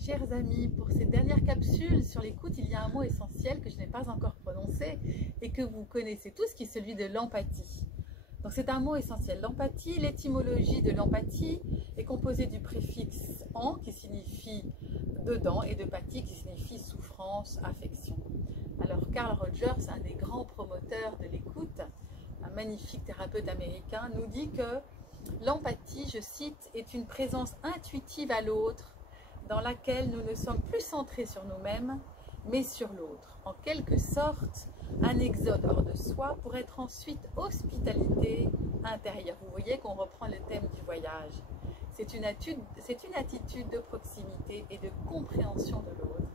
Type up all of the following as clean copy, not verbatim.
Chers amis, pour cette dernière capsule sur l'écoute, il y a un mot essentiel que je n'ai pas encore prononcé et que vous connaissez tous, qui est celui de l'empathie. Donc c'est un mot essentiel. L'empathie, l'étymologie de l'empathie est composée du préfixe « en » qui signifie « dedans » et de « pathie » qui signifie « souffrance, affection ». Alors Carl Rogers, un des grands promoteurs de l'écoute, un magnifique thérapeute américain, nous dit que l'empathie, je cite, est une présence intuitive à l'autre dans laquelle nous ne sommes plus centrés sur nous-mêmes, mais sur l'autre. En quelque sorte, un exode hors de soi pour être ensuite hospitalité intérieure. Vous voyez qu'on reprend le thème du voyage. C'est une attitude de proximité et de compréhension de l'autre,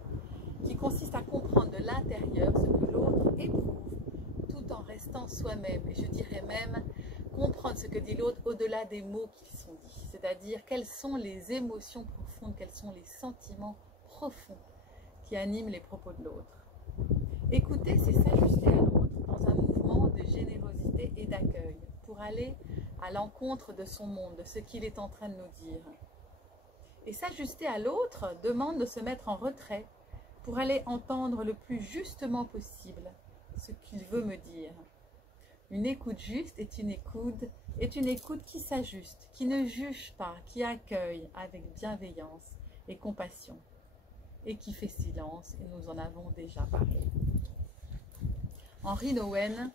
qui consiste à comprendre de l'intérieur ce que l'autre éprouve, tout en restant soi-même. Et je dirais même comprendre ce que dit l'autre au-delà des mots qui sont dits. C'est-à-dire quelles sont les émotions profondes, quels sont les sentiments profonds qui animent les propos de l'autre. Écouter, c'est s'ajuster à l'autre dans un mouvement de générosité et d'accueil pour aller à l'encontre de son monde, de ce qu'il est en train de nous dire. Et s'ajuster à l'autre demande de se mettre en retrait pour aller entendre le plus justement possible ce qu'il veut me dire. Une écoute juste est une écoute qui s'ajuste, qui ne juge pas, qui accueille avec bienveillance et compassion et qui fait silence, et nous en avons déjà parlé. Henri Nouwen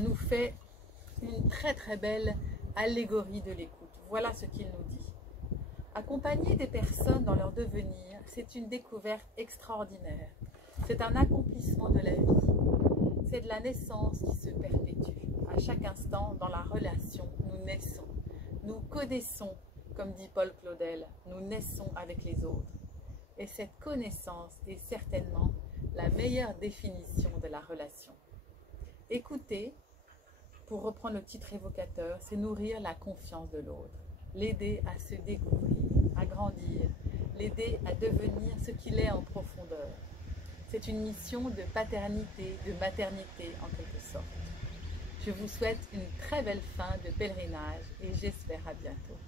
nous fait une très belle allégorie de l'écoute. Voilà ce qu'il nous dit. Accompagner des personnes dans leur devenir, c'est une découverte extraordinaire. C'est un accomplissement de la vie. C'est de la naissance qui se perpétue. À chaque instant, dans la relation, nous naissons. Nous connaissons, comme dit Paul Claudel, nous naissons avec les autres. Et cette connaissance est certainement la meilleure définition de la relation. Écouter, pour reprendre le titre évocateur, c'est nourrir la confiance de l'autre, l'aider à se découvrir, à grandir, l'aider à devenir ce qu'il est en profondeur. C'est une mission de paternité, de maternité en quelque sorte. Je vous souhaite une très belle fin de pèlerinage et j'espère à bientôt.